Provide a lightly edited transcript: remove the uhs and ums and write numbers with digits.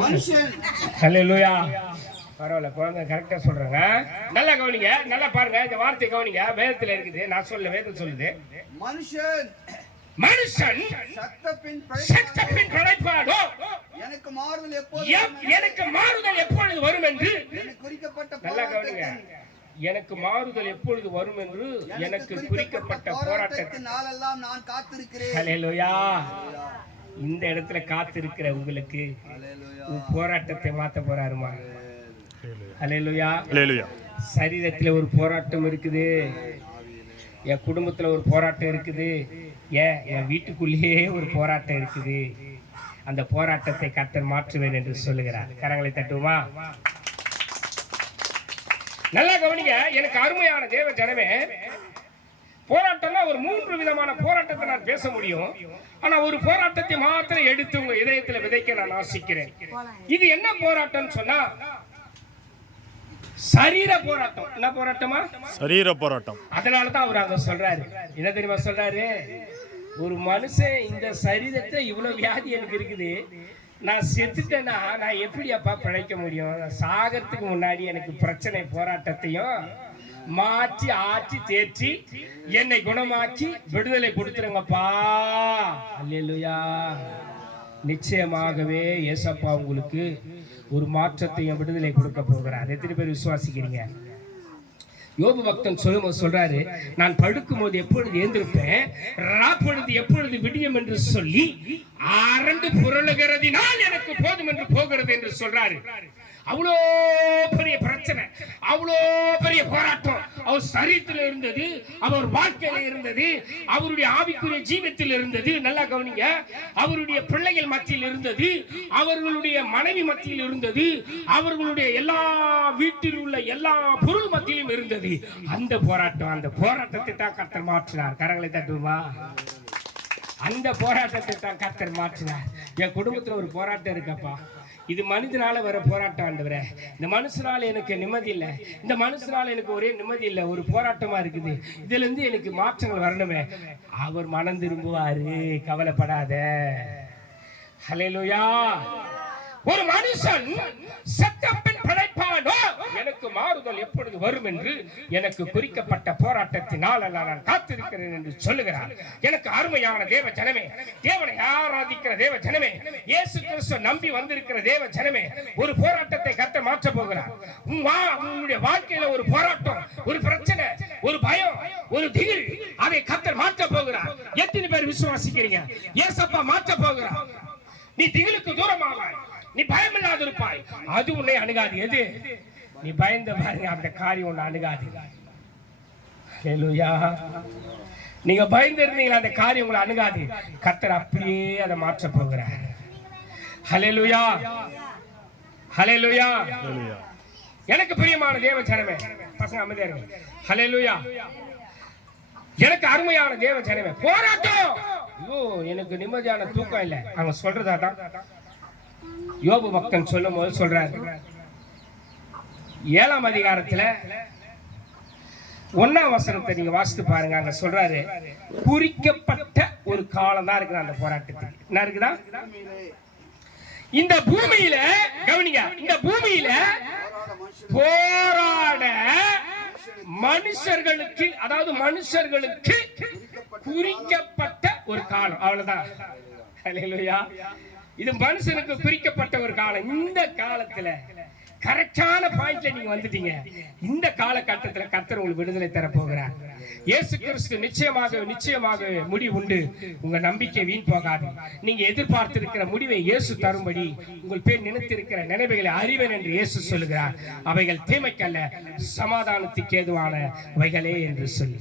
மனுஷன். ஹல்லேலூயா. பரவாயில்ல, குழந்தை கரெக்டா சொல்றாங்க. நல்லா கவனிங்க, நல்லா பாருங்க, இந்த வார்த்தை கவனிங்க. வேதத்துல இருக்குது, நான் சொல்ல வேதம் சொல்லுது. மனுஷன் மனுஷன் சத்தப்பின் படைப்பாடோ எனக்கு மாறுதல் எப்பொழுது வரும் என்று குறிக்கப்பட்ட நல்லா கவனிங்க. எனக்கு மாறுதல் எப்பொழுது வரும் என்று எனக்கு குறிக்கப்பட்ட போராட்டத்தின் நாளெல்லாம் நான் காத்திருக்கிறேன். ஹல்லேலூயா. இந்த இடத்துல காத்திருக்கிற உங்களுக்கு போராட்டத்தை மாத்த போறாருமா. ஹல்லேலூயா. சரீரத்துல ஒரு போராட்டம் இருக்குது, என் குடும்பத்துல ஒரு போராட்டம் இருக்குது, என் வீட்டுக்குள்ளேயே ஒரு போராட்டம் இருக்குது. அந்த போராட்டத்தை கர்த்தர் மாற்றுவேன் என்று சொல்லுகிறார். கரங்களை தட்டுமா. நல்லா கவனிங்க. எனக்கு அருமையான தேவ ஜனமே, போராட்டம்னா ஒரு 3 விதமான போராட்டத்தை நான் பேச முடியும். ஆனா ஒரு போராட்டத்தை மாத்திரம் எடுத்து உங்க இதயத்துல விதைக்க நான் ஆசிக்கிறேன். இது என்ன போராட்டம் சொன்னா, சரீர போராட்டம். என்ன போராட்டமா? சரீர போராட்டம். அதனாலதான் அவர் அங்க சொல்றாரு. என்ன தெரியுமா சொல்றாரு? ஒரு மனுஷன் இந்த சரீரத்தை இவ்வளவு வியாதி எனக்கு இருக்குது, நான் செத்துட்டேன்னா நான் எப்படி அப்பா பிழைக்க முடியும்? சாகறதுக்கு முன்னாடி எனக்கு பிரச்சனை போராட்டத்தையும் மாற்றி ஆற்றி தேற்றி என்னை குணமாக்கி விடுதலை கொடுத்துருங்கப்பா. அல்லேலூயா. நிச்சயமாகவே ஏசப்பா உங்களுக்கு ஒரு மாற்றத்தையும் விடுதலை கொடுக்க போகிறார். எத்தனை பேர் விசுவாசிக்கிறீங்க? யோபு பக்தன் சொல்றாரு, நான் படுக்கும் போது எப்பொழுது எழுந்திருப்பேன், ராப்பொழுது எப்பொழுது விடியும் என்று சொல்லி அரண்டு புரளுகிறதினால் எனக்கு போதும் என்று போகிறது என்று சொல்றாரு. அவ்வளோ பெரிய பிரச்சனை, அவ்வளோ பெரிய போராட்டம் அவர் சரீரத்தில் இருந்தது, அவர் வாழ்க்கையில இருந்தது, அவருடைய ஆவிக்குரிய ஜீவத்தில் இருந்தது. நல்லா கவனிங்க. அவருடைய பிள்ளைகள் மத்தியில் இருந்தது, அவர்களுடைய மனைவி மத்தியில் இருந்தது, அவர்களுடைய எல்லா வீட்டில் உள்ள எல்லா பொருள் மத்தியிலும் இருந்தது. அந்த போராட்டத்தை தான் கர்த்தர் மாற்றினார். கரங்களை தட்டுமா. அந்த போராட்டத்தை தான் கர்த்தர் மாற்றினார். என் குடும்பத்துல ஒரு போராட்டம் இருக்கப்பா, இது மனிதனால வர போராட்டம் ஆண்டவரே. இந்த மனுஷனால எனக்கு நிம்மதி இல்லை, இந்த மனுஷனால எனக்கு ஒரே நிம்மதி இல்லை, ஒரு போராட்டமா இருக்குது, இதுல இருந்து எனக்கு மாற்றங்கள் வரணுமே. அவர் மனம் திரும்புவாரு, கவலைப்படாத. ஹல்லேலூயா. ஒரு மனுஷன் சத்தப்பின் படைப்பானோ எனக்கு மாறுதல் எப்பொழுது வரும் என்று எனக்கு குறிக்கப்பட்ட போராட்டத்தினால் நான் காத்திருக்கிறேன் என்று சொல்லுகிறார். எனக்கு அருமையான தேவ ஜனமே, தேவனை ஆராதிக்கிற தேவ ஜனமே, இயேசு கிறிஸ்துவை நம்பி வந்திருக்கிற தேவ ஜனமே, ஒரு போராட்டத்தை கர்த்தர் மாற்ற போகிறார். உங்களுடைய வாழ்க்கையில ஒரு போராட்டம், ஒரு பிரச்சனை, ஒரு பயம், ஒரு திகில், அதை கர்த்தர் மாற்ற போகிறார். எத்தனை பேர் விசுவாசிக்கிறீங்க? ஏசப்பா மாற்ற போகிறார். நீ திகிலுக்கு தூரமாவாய், நீ பயம் இல்லாத இருப்பாய், அது உன்னை அணுகாது. எது? நீ பயந்த பாருங்க, அந்த காரியம் உன்னை அணுகாது. ஹல்லேலூயா. நீங்க பயந்து இருந்தீங்களா, அந்த காரியம் உங்களை அணுகாது. கர்த்தர் அப்படியே அதை மாற்ற போகிறார். ஹல்லேலூயா. ஹல்லேலூயா. எனக்கு பிரியமான தேவ ஜனமே, பசங்க அமைதியா இருங்க. ஹல்லேலூயா. எனக்கு அருமையான தேவ ஜனமே, போராட்டம். ஐயோ, எனக்கு நிம்மதியான தூக்கம் இல்லை. அவங்க சொல்றதாதான் யோபு பக்தன் சொல்லும் போது சொல்றாரு. 7ஆம் அதிகாரத்துல 1ஆம் வசனத்தை நீங்க வாசித்து பாருங்க. அங்க சொல்றாரு, குறிக்கப்பட்ட ஒரு காலம் தான் இருக்குது அந்த போராட்டத்துக்கு. என்ன இருக்குதா? இந்த பூமியில கவனிங்க, இந்த பூமியில போராட மனுஷர்களுக்கு, அதாவது மனுஷர்களுக்கு குறிக்கப்பட்ட ஒரு காலம், அவ்வளவுதான். ஹல்லேலூயா. இது மனுஷனுக்கு குறிக்கப்பட்ட ஒரு காலம். இந்த காலத்துல கரெக்டான பாயிண்ட்ல நீங்க வந்துட்டீங்க. இந்த காலகட்டத்துல கர்த்தர் உங்களுக்கு விடுதலை தர போகிறார். இயேசு கிறிஸ்து நிச்சயமாக முடிவு உண்டு. உங்க நம்பிக்கை வீண் போகாது. நீங்க எதிர்பார்த்திருக்கிற முடிவை இயேசு தரும்படி உங்கள் பேர் நினைத்திருக்கிற நினைவுகளை அறிவேன் என்று இயேசு சொல்லுகிறார். அவைகள் தீமைக்கல்ல, சமாதானத்துக்கு ஏதுவான அவைகளே என்று சொல்லி.